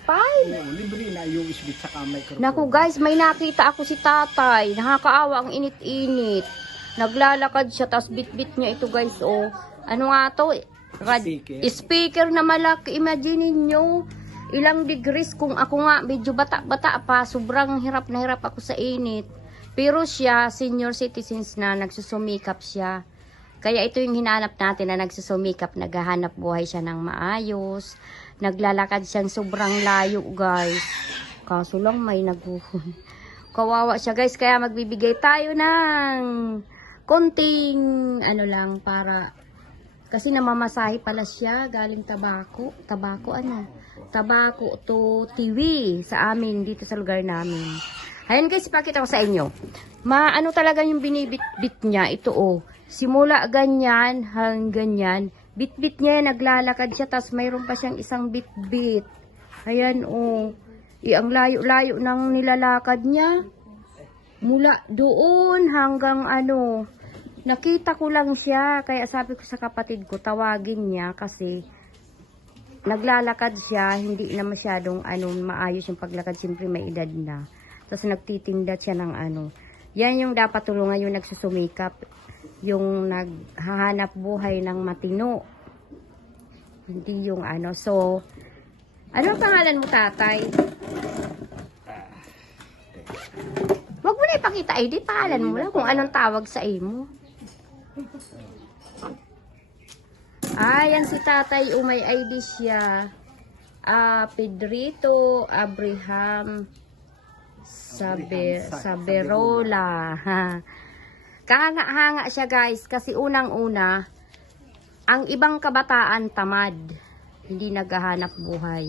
5. Oo, libre na USB tsaka microphone. Naku guys, may nakita ako si tatay. Nakakaawa ang init-init. Naglalakad siya, tapos bit-bit niya ito guys. Oh. Ano nga to? Speaker na malaki. Imagine niyo ilang degrees. Kung ako nga, medyo bata-bata pa. Sobrang hirap na hirap ako sa init. Pero siya, senior citizens na, nagsusumikap siya. Kaya ito yung hinanap natin na nagsusumikap, naghahanap buhay siya ng maayos. Naglalakad siyang sobrang layo guys. Kaso lang may naguhon. Kawawa siya guys, kaya magbibigay tayo ng konting ano lang para kasi namamasahe pala siya galing tabako to TV sa amin dito sa lugar namin. Ayan guys, ipakita ko sa inyo. Maano talaga yung binibit-bit niya. Ito oh. Simula ganyan hanggang ganyan. Bit-bit niya, naglalakad siya. Tapos mayroon pa siyang isang bit-bit. Ayan oh. Ang layo-layo ng nilalakad niya. Mula doon hanggang ano. Nakita ko lang siya. Kaya sabi ko sa kapatid ko, tawagin niya kasi naglalakad siya. Hindi na masyadong maayos yung paglakad. Siyempre may edad na. Tapos nagtitinda siya ng ano. Yan yung dapat tulungan yung nagsusumikap. Yung naghahanap buhay ng matino. Hindi yung ano. So, ano ang pangalan mo, tatay? Wag mo na ipakita ID. Pangalan mo lang kung anong tawag sa imo. Yan si tatay. May ID siya. Pedrito Abraham Saberola. Kahanga-hanga siya guys kasi unang-una ang ibang kabataan tamad, hindi naghahanap buhay.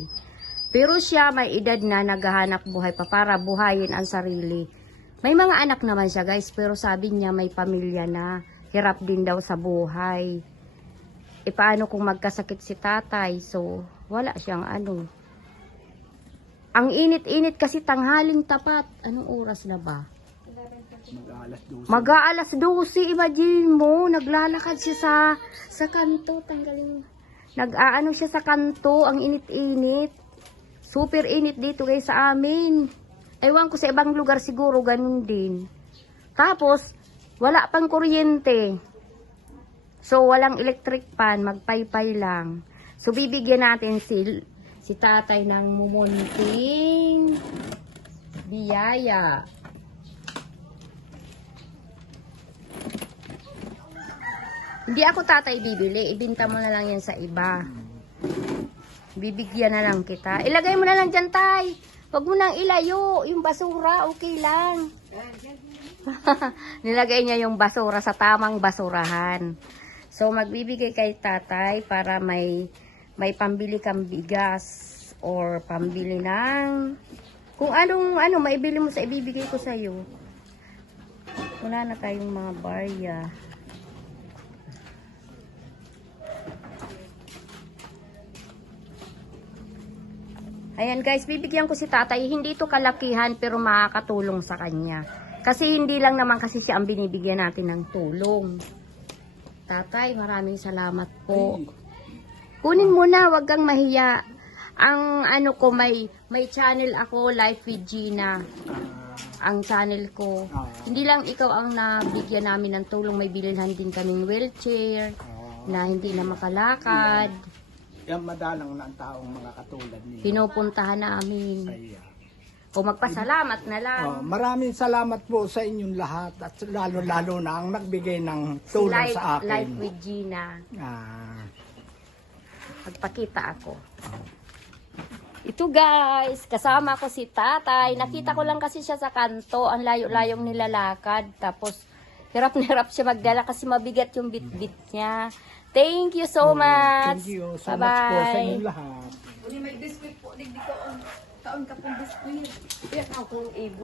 Pero siya may edad na naghahanap buhay pa para buhayin ang sarili. May mga anak naman siya guys, pero sabi niya may pamilya na, hirap din daw sa buhay. E paano kung magkasakit si tatay? So wala siyang ano. Ang init-init kasi tanghaling tapat. Anong oras na ba? Mag-aalas 12, imagine mo, naglalakad siya sa kanto, tanggalin. Nag-aano siya sa kanto, ang init-init. Super init dito guys sa amin. Ewan ko sa ibang lugar siguro ganun din. Tapos, wala pang kuryente. So, walang electric pan, magpaypay lang. So, bibigyan natin si tatay ng mumunting biyaya. Hindi ako tatay bibili. Ibinta mo na lang yan sa iba. Bibigyan na lang kita. Ilagay mo na lang dyan, tay. Huwag mo nang ilayo. Yung basura, okay lang. Nilagay niya yung basura sa tamang basurahan. So, magbibigay kay tatay para may pambili kang bigas or pambili ng kung anong maibili mo sa ibibigay ko sa'yo. Wala na kayong mga barya. Ayan guys, bibigyan ko si tatay. Hindi ito kalakihan pero makakatulong sa kanya. Kasi hindi lang naman kasi siya ang binibigyan natin ng tulong. Tatay, maraming salamat po. Kunin mo na, wag kang mahiya. Ang ano ko, may channel ako, Life with Gina. Ang channel ko. Hindi lang ikaw ang nabigyan namin ng tulong. May bililhan din kaming wheelchair na hindi na makalakad. Yan madalang na ang taong mga katulad niyo. Pinupuntahan namin. O magpasalamat na lang. Maraming salamat po sa inyong lahat at lalo-lalo na ang nagbigay ng tulong sa akin. Life with Gina. Magpakita ako. Ito guys, kasama ko si tatay. Nakita ko lang kasi siya sa kanto. Ang layo-layong nilalakad. Tapos hirap na hirap siya magdala kasi mabigat yung bit-bit niya. Thank you so much. Thank you so much po sa inyong lahat. May biskuit po, digdi ko. Taon ka pong biskuit. Yan akong